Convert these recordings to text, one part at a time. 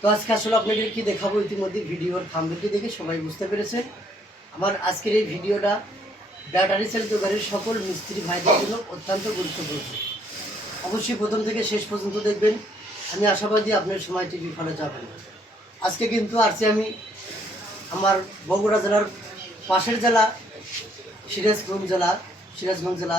তো আজকে আসলে আপনাদের কি দেখাবো ইতিমধ্যে? ভিডিওর থাম্বেলটি দেখে সবাই বুঝতে পেরেছেন। আমার আজকের এই ভিডিওটা ব্যাটারি সেল দোকানের সকল মিস্ত্রি ভাইদের জন্য অত্যন্ত গুরুত্বপূর্ণ। অবশ্যই প্রথম থেকে শেষ পর্যন্ত দেখবেন। আমি আশাবাদী আপনার সময়টি বিফলে যাবে না। আজকে কিন্তু আসছি আমি আমার বগুড়া জেলার পাশের জেলা, সিরাজগঞ্জ জেলা সিরাজগঞ্জ জেলা,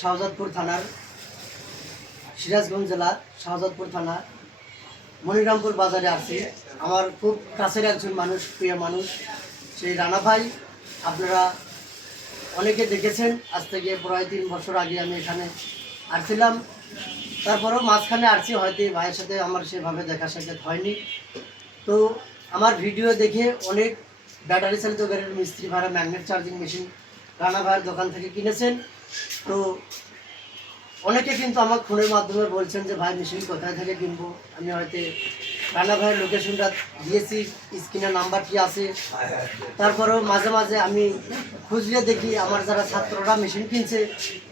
শাহজাদপুর থানার, সিরাজগঞ্জ জেলা, শাহজাদপুর থানা মনিরামপুর বাজারে আছি। আমার খুব কাছের একজন মানুষ, প্রিয় মানুষ, সেই রানা ভাই। আপনারা অনেকে দেখেছেন, আজ থেকে প্রায় তিন বছর আগে আমি এখানে আসছিলাম। তারপরেও মাঝখানে আসছি, হয়তো এই ভাইয়ের সাথে আমার সেভাবে দেখা সাক্ষাৎ হয়নি। তো আমার ভিডিও দেখে অনেক ব্যাটারি চালিত গাড়ির মিস্ত্রি ভাড়া ম্যাগনেট চার্জিং মেশিন রানা ভাইয়ের দোকান থেকে কিনেছেন। তো অনেকে কিন্তু আমার ফোনের মাধ্যমে বলছেন যে, ভাই মেশিন কোথায় থেকে কিনবো? আমি হয়তো রানা ভাইয়ের লোকেশনটা দিয়েছি, স্ক্রিনের নাম্বারটি আছে? তারপরেও মাঝে মাঝে আমি খুঁজলে দেখি আমার যারা ছাত্ররা মেশিন কিনছে,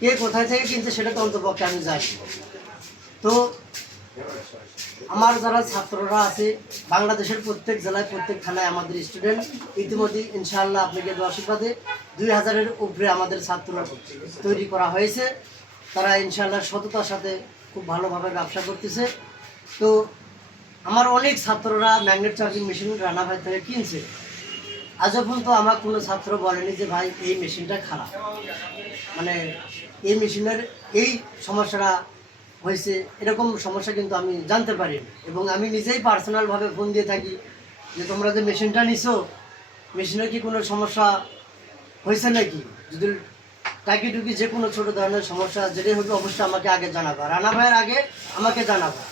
কে কোথায় থেকে কিনছে সেটা তো অন্তপক্ষে আমি জানি। তো আমার যারা ছাত্ররা আছে, বাংলাদেশের প্রত্যেক জেলায়, প্রত্যেক থানায় আমাদের স্টুডেন্ট, ইতিমধ্যে ইনশাআল্লাহ আপনাকে আশীর্বাদে দুই হাজারের উপরে আমাদের ছাত্র তৈরি করা হয়েছে। তারা ইনশাআল্লাহ সততার সাথে খুব ভালোভাবে ব্যবসা করতেছে। তো আমার অনেক ছাত্ররা ম্যাগনেট চার্জিং মেশিন রানা ভাই থেকে কিনছে। আজও পর্যন্ত আমার কোনো ছাত্র বলেনি যে, ভাই, এই মেশিনটা খারাপ। মানে এই মেশিনের এই সমস্যাটা হয়েছে, এরকম সমস্যা কিন্তু আমি জানতে পারি এবং আমি নিজেই পার্সোনালভাবে ফোন দিয়ে থাকি যে, তোমরা যে মেশিনটা নিছো মেশিনের কি কোনো সমস্যা হয়েছে নাকি? যদি টাকি টুকি যে কোনো ছোটো ধরনের সমস্যা যেটাই হবে অবশ্যই আমাকে আগে জানাবা। রানা ভাইয়ের আগে আমাকে জানাবা।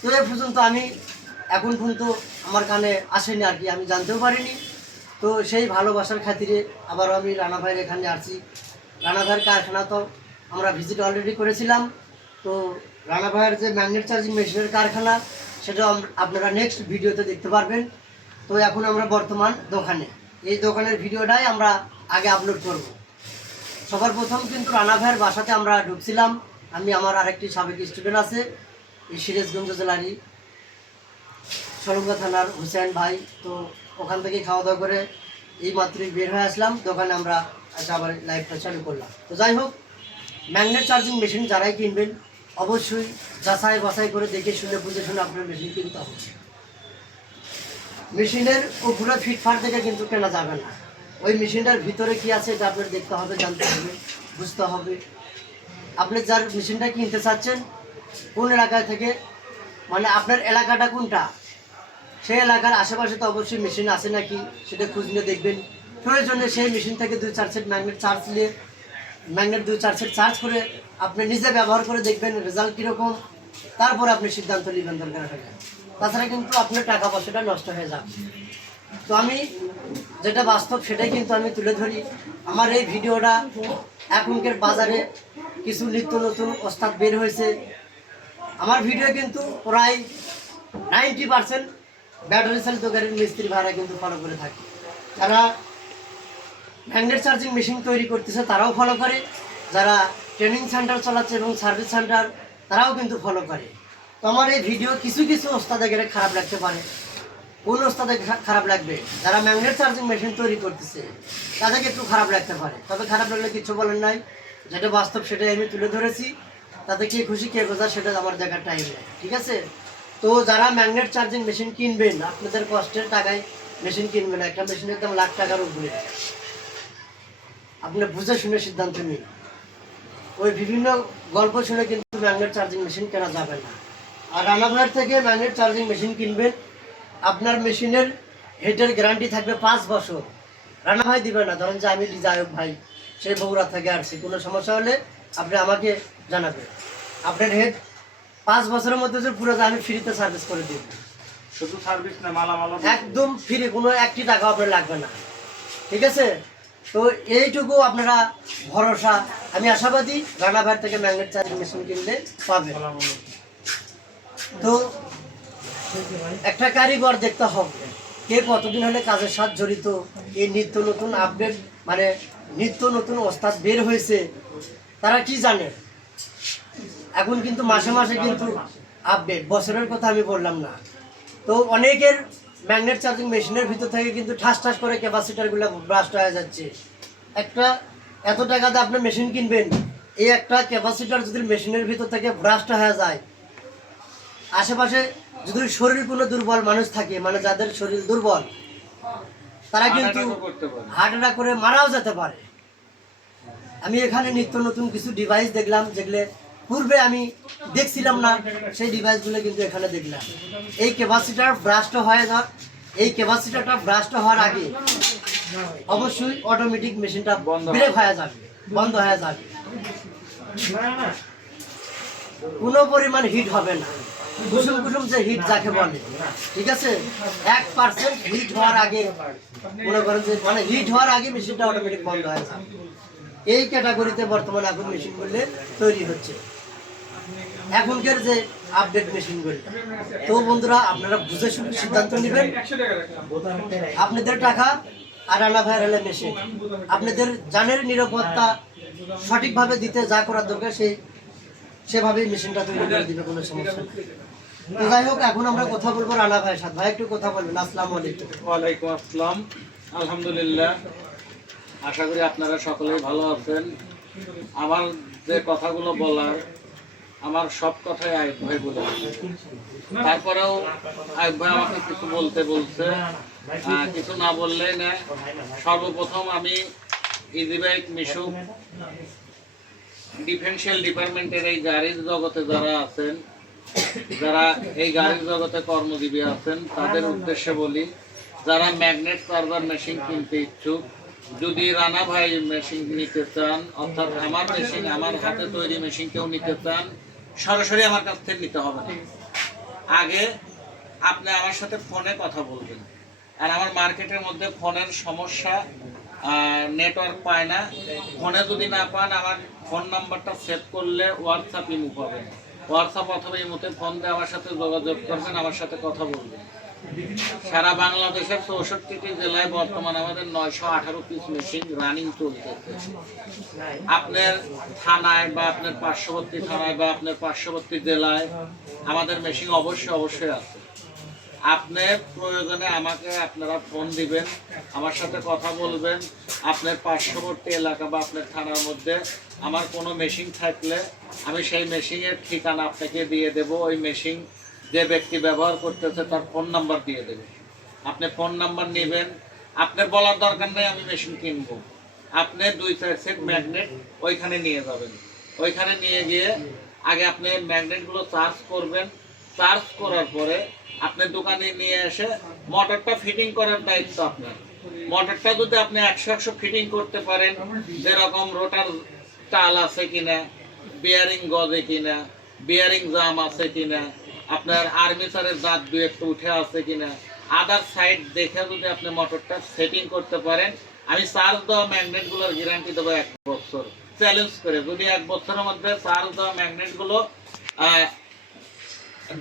তো এ পর্যন্ত আমি এখন পর্যন্ত আমার কানে আসেনি আর কি, আমি জানতেও পারিনি। তো সেই ভালোবাসার খাতিরে আবারও আমি রানা ভাইয়ের এখানে আসছি। রানা ভাইয়ের কারখানা তো আমরা ভিজিট অলরেডি করেছিলাম। তো রানা ভাইয়ের যে ম্যাগনেট চার্জিং মেশিনের কারখানা সেটা আপনারা নেক্সট ভিডিওতে দেখতে পারবেন। তো এখন আমরা বর্তমান দোকানে। এই দোকানের ভিডিওটাই আমরা আগে আপলোড করব। সবার প্রথম কিন্তু রানা ভাইয়ের বাসাতে আমরা ঢুকছিলাম। আমি, আমার আরেকটি সাবেক স্টুডেন্ট আছে, এই সিরাজগঞ্জ জেলারই সরঙ্গা থানার হুসেন ভাই। তো ওখান থেকে খাওয়া দাওয়া করে এই মাত্রই বের হয়ে আসলাম, দোকানে আমরা আচ্ছা আবার লাইভটা চালু করলাম। তো যাই হোক ম্যাগনেট চার্জিং মেশিন যারাই কিনবেন, অবশ্যই যাচাই বাছাই করে দেখে শুনে বুঝে শুনে আপনার মেশিন কিনতে হবে। মেশিনের উপরে ফিটফাট দেখে কিন্তু কেনা যাবে না। ওই মেশিনটার ভিতরে কি আছে এটা আপনার দেখতে হবে, জানতে হবে, বুঝতে হবে। আপনি যার মেশিনটা কিনতে চাচ্ছেন, কোন এলাকায় থেকে মানে আপনার এলাকাটা কোনটা? সেই এলাকার আশেপাশে তো অবশ্যই মেশিন আছে নাকি, সেটা খুঁজ নিয়ে দেখবেন। প্রয়োজনে সেই মেশিন থেকে দুই চার সেট ম্যাগনেট চার্জ নিয়ে, ম্যাগনেট দুই চার সেট চার্জ করে আপনি নিজে ব্যবহার করে দেখবেন রেজাল্ট কীরকম। তারপর আপনি সিদ্ধান্ত নেবেন দরকার তাছাড়া কিন্তু আপনার টাকা পয়সাটা নষ্ট হয়ে যাবে। তো আমি যেটা বাস্তব সেটাই কিন্তু আমি তুলে ধরি। আমার এই ভিডিওটা এখনকার বাজারে কিছু নিত্য নতুন ওস্তাদ বের হয়েছে। আমার ভিডিও কিন্তু প্রায় নাইনটি পার্সেন্ট ব্যাটারি চালিত গাড়ির মিস্ত্রি ভাড়া কিন্তু ফলো করে থাকে। যারা ম্যাগনেট চার্জিং মেশিন তৈরি করতেছে, তারাও ফলো করে। যারা ট্রেনিং সেন্টার চালাচ্ছে এবং সার্ভিস সেন্টার তারাও কিন্তু ফলো করে। তো আমার এই ভিডিও কিছু কিছু ওস্তাদে গেলে খারাপ লাগতে পারে। কোন ওস্তাদে খারাপ লাগবে? যারা ম্যাগনেট চার্জিং মেশিন তৈরি করতেছে, তাদেরকে একটু খারাপ লাগতে পারে। তবে খারাপ লাগলে কিছু বলেন নাই। যেটা বাস্তব সেটাই আমি তুলে ধরেছি। তাতে কে খুশি, কে বোঝা সেটা আমার দেখার টাইম নেই। ঠিক আছে? তো যারা ম্যাগনেট চার্জিং মেশিন কিনবেন, আপনাদের কষ্টের টাকায় মেশিন কিনবেন। একটা মেশিনের দাম লাখ টাকার উপরে। আপনি বুঝে শুনে সিদ্ধান্ত নিন। ওই বিভিন্ন গল্প শুনে কিন্তু ম্যাগনেট চার্জিং মেশিন কেনা যাবে না। আর রানাঘাট থেকে ম্যাগনেট চার্জিং মেশিন কিনবেন আপনার মেশিনের হেডের গ্যারান্টি থাকবে পাঁচ বছর। রানা ভাই দিবে না ধরেন যে আমি ডিজায়ক ভাই সেই বগুড়া থেকে আসছি। কোনো সমস্যা হলে আপনি আমাকে জানাবেন। আপনার হেড পাঁচ বছরের মধ্যে যদি পুরো আমি ফ্রিতে সার্ভিস করে দিব। শুধু সার্ভিস না মালামাল একদম ফ্রি কোনো একটি টাকা আপনার লাগবে না। ঠিক আছে? তো এইটুকু আপনারা ভরসা। আমি আশাবাদী রানাঘাট থেকে ম্যাগনেট চার্জিং মেশিন কিনলে পাবেন। তো একটা কারিগর দেখতে হবে। কে কতদিন হলে কাজের সাথে জড়িত, এই নিত্য নতুন আপডেট মানে নিত্য নতুন ওস্তাদ বের হয়েছে, তারা কি জানে? এখন কিন্তু মাসে মাসে কিন্তু আপডেট বছরের কথা আমি বললাম না। তো অনেকের ম্যাগনেট চার্জিং মেশিনের ভিতর থেকে কিন্তু ঠাস ঠাস করে ক্যাপাসিটারগুলো ব্রাস্ট হয়ে যাচ্ছে। একটা, এত টাকাতে আপনি মেশিন কিনবেন, এই একটা ক্যাপাসিটার যদি মেশিনের ভিতর থেকে ব্রাস্ট হয়ে যায়, আশেপাশে যদি শরীর কোনো দুর্বল মানুষ থাকে মানে যাদের শরীর দুর্বল তারা কিন্তু হার্ট করে মারাও যেতে পারে। আমি এখানে নিত্য নতুন কিছু ডিভাইস দেখলাম যেগুলো পূর্বে আমি দেখছিলাম না সেই ডিভাইসগুলো কিন্তু এখানে দেখলাম। এই ক্যাপাসিটার ব্রাস্ট হয়ে যাক এই ক্যাপাসিটারটা ব্রাস্ট হওয়ার আগে অবশ্যই অটোমেটিক মেশিনটা ব্রেক হয়ে যাবে বন্ধ হয়ে যাবে। কোনো পরিমাণ হিট হবে না। কুসুম কুসুম যে হিট যাকে বলে, ঠিক আছে? এক পার্সেন্ট হিট হওয়ার আগে, মনে করেন যে মানে হিট হওয়ার আগে মেশিনটা অটোমেটিক বন্ধ হয়ে এই ক্যাটাগরিতে বর্তমানে এখন মেশিনগুলো তৈরি হচ্ছে। এখনকার যে আপডেট মেশিনগুলো তো বন্ধুরা, আপনারা বুঝে শুনে সিদ্ধান্ত নেবেন। আপনাদের টাকা আর আনা ভাইরালে মেশিন আপনাদের জানের নিরাপত্তা সঠিকভাবে দিতে যা করার দরকার, সেই সেভাবেই মেশিনটা তৈরি করে দিবে, কোনো সমস্যা। যাই হোক, এখন আমরা কথা বলব রানা ভাইয়ের সাথে। ভাই, একটু কথা বলবেন। আলাইকুম। ওয়ালাইকুম আসসালাম। আলহামদুলিল্লাহ, আশা করি আপনারা ভালো আছেন। আমার যে কথাগুলো বলার, আমার সব কথাই ভাই বলে। তারপরেও আয়ুব ভাই আমাকে কিছু বলতে বলছে। কিছু না বললেই না। সর্বপ্রথম আমি ইজি বাইক মিশু ডিফেন্সিয়াল ডিপার্টমেন্টের এই গাড়ির জগতে যারা আছেন যারা এই গাড়ির জগতে কর্মজীবী আছেন তাদের উদ্দেশ্যে বলি যারা ম্যাগনেট সার্ভার মেশিন কিনতে ইচ্ছুক যদি রানা ভাই মেশিন নিতে চান অর্থাৎ আমার মেশিন আমার হাতে তৈরি মেশিন কেউ নিতে চান সরাসরি আমার কাছ থেকে নিতে হবে না। আগে আপনি আমার সাথে ফোনে কথা বলবেন। আর আমার মার্কেটের মধ্যে ফোনের সমস্যা নেটওয়ার্ক পায় না। ফোনে যদি না পান আমার ফোন নাম্বারটা সেভ করলে হোয়াটসঅ্যাপ ইমো পাবেন। হোয়াটসঅ্যাপ অথবা ইমোতে ফোন দিয়ে আমার সাথে যোগাযোগ করবেন, আমার সাথে কথা বলবেন। সারা বাংলাদেশের চৌষট্টিটি জেলায় বর্তমান আমাদের নয়শো আঠারো পিস মেশিন রানিং চলতেছে আপনার থানায় বা আপনার পার্শ্ববর্তী থানায় বা আপনার পার্শ্ববর্তী জেলায় আমাদের মেশিন অবশ্যই অবশ্যই আছে। আপনার প্রয়োজনে আমাকে আপনারা ফোন দিবেন, আমার সাথে কথা বলবেন, আপনার পার্শ্ববর্তী এলাকা বা আপনার থানার মধ্যে আমার কোনো মেশিন থাকলে আমি সেই মেশিনের ঠিকানা আপনাকে দিয়ে দেব, ওই মেশিন যে ব্যক্তি ব্যবহার করতেছে তার ফোন নাম্বার দিয়ে দেবে। আপনি ফোন নাম্বার নেবেন, আপনার বলার দরকার নেই, আমি মেশিন কিনবো। আপনি দুই চার সেট ম্যাগনেট ওইখানে নিয়ে যাবেন। ওইখানে নিয়ে গিয়ে আগে আপনি ম্যাগনেটগুলো চার্জ করবেন চার্জ করার পরে আপনি দোকানে নিয়ে এসে মোটরটা ফিটিং করার দায়িত্ব আপনার। মোটরটা যদি আপনি একশো একশো ফিটিং করতে পারেন, যেরকম রোটার টাল আছে কিনা বিয়ারিং গজে কিনা বিয়ারিং জাম আছে কিনা, আপনার আর্মিচারের দাঁত দু একটু উঠে আছে কিনা আদার সাইড দেখে যদি আপনি মোটরটা সেটিং করতে পারেন, আমি চার্জ দেওয়া ম্যাগনেটগুলোর গ্যারান্টি দেবো এক বছর। চ্যালেঞ্জ করে, যদি এক বছরের মধ্যে চার্জ দেওয়া ম্যাগনেটগুলো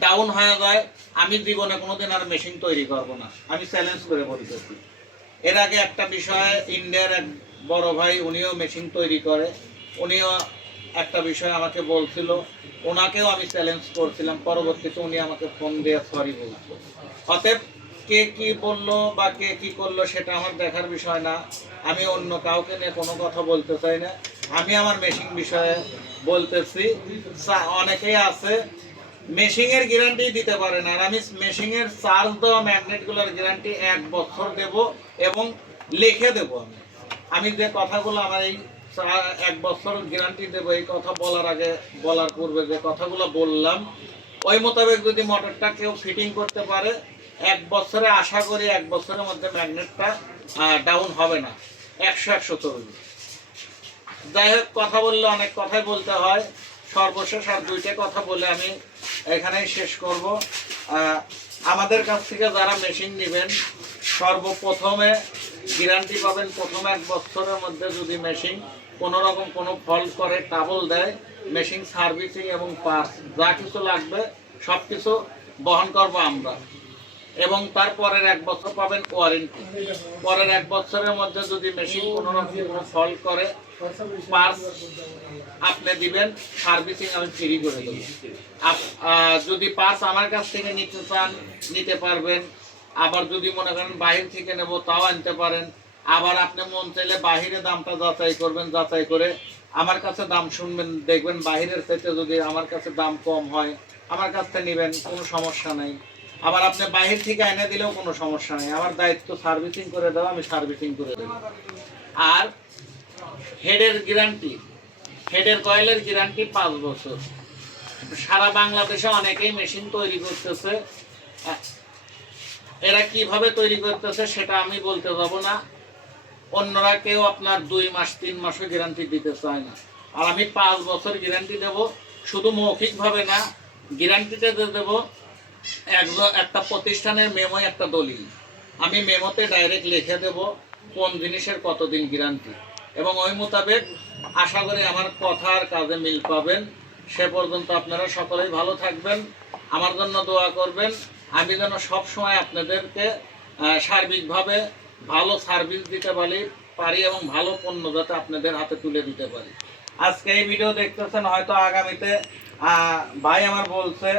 ডাউন হয়ে যায়, আমি জীবনে কোনোদিন আর মেশিন তৈরি করব না। আমি চ্যালেঞ্জ করে বলতেছি। এর আগে একটা বিষয়ে ইন্ডিয়ার এক বড় ভাই, উনিও মেশিন তৈরি করে। উনিও একটা বিষয় আমাকে বলছিল, ওনাকেও আমি চ্যালেঞ্জ করছিলাম। পরবর্তীতে উনি আমাকে ফোন দিয়ে সরি বলছে। অতএব কে কি বলল বা কে কি করল সেটা আমার দেখার বিষয় না। আমি অন্য কাউকে নিয়ে কোনো কথা বলতে চাই না। আমি আমার মেশিন বিষয়ে বলতেছি। অনেকেই আছে মেশিংয়ের গ্যারান্টি দিতে পারে না আর আমি মেশিংয়ের চার্জ দেওয়া ম্যাগনেটগুলোর গ্যারান্টি এক বছর দেব এবং লিখে দেব আমি। আমি যে কথাগুলো আমার এই এক বছর গ্যারান্টি দেবো, এই কথা বলার আগে, বলার পূর্বে যে কথাগুলো বললাম, ওই মোতাবেক যদি মোটরটা কেউ ফিটিং করতে পারে, এক বছরে আশা করি এক বছরের মধ্যে ম্যাগনেটটা ডাউন হবে না। একশো একশো চলবে যাই হোক, কথা বললে অনেক কথাই বলতে হয়। সর্বশেষ আর দুইটা কথা বলে আমি এখানেই শেষ করব। আমাদের কাছ থেকে যারা মেশিন নেবেন, সর্বপ্রথমে গ্যারান্টি পাবেন প্রথম এক বছরের মধ্যে যদি মেশিন কোনো রকম কোনো ফল করে টাবল দেয় মেশিন সার্ভিসিং এবং পার্স যা কিছু লাগবে সব কিছু বহন করব আমরা। এবং তারপরের এক বছর পাবেন ওয়ারেন্টি পরের এক বছরের মধ্যে যদি মেশিন কোনো রকম ফল্ট করে পার্স আপনি দিবেন সার্ভিসিং আমি ফ্রি করে দেবো যদি পার্স আমার কাছ থেকে নিতে চান, নিতে পারবেন। আবার যদি মনে করেন বাহির থেকে নেব, তাও আনতে পারেন। আবার আপনি মন চাইলে বাহিরে দামটা যাচাই করবেন, যাচাই করে আমার কাছে দাম শুনবেন, দেখবেন বাহিরের থেকে যদি আমার কাছে দাম কম হয়, আমার কাছ থেকে নেবেন, কোনো সমস্যা নাই। আবার আপনি বাহির থেকে এনে দিলেও কোনো সমস্যা নেই। আমার দায়িত্ব সার্ভিসিং করে দেওয়া আমি সার্ভিসিং করে দেবো। আর হেডের গ্যারান্টি হেডের কয়েলের গ্যারান্টি পাঁচ বছর। সারা বাংলাদেশে অনেকেই মেশিন তৈরি করতেছে। এরা কীভাবে তৈরি করতেছে সেটা আমি বলতে যাব না। অন্যরা কেউ আপনার দুই মাস, তিন মাসও গ্যারান্টি দিতে চায় না। আর আমি পাঁচ বছর গ্যারান্টি দেব। শুধু মৌখিকভাবে না গ্যারান্টিতে দেবো। একটা প্রতিষ্ঠানের মেমো, একটা দলিল। আমি মেমোতে ডাইরেক্ট লিখে দেব কোন জিনিসের কতদিন গ্যারান্টি এবং ওই মোতাবেক আশা করি আমার কথার কাজে মিল পাবেন। সে পর্যন্ত আপনারা সকলেই ভালো থাকবেন, আমার জন্য দোয়া করবেন। আমি যেন সব সময় আপনাদেরকে সার্বিকভাবে ভালো সার্ভিস দিতে পারি পারি এবং ভালো পণ্য যাতে আপনাদের হাতে তুলে দিতে পারি। আজকে এই ভিডিও দেখতেছেন, হয়তো আগামীতে ভাই আমার বলছে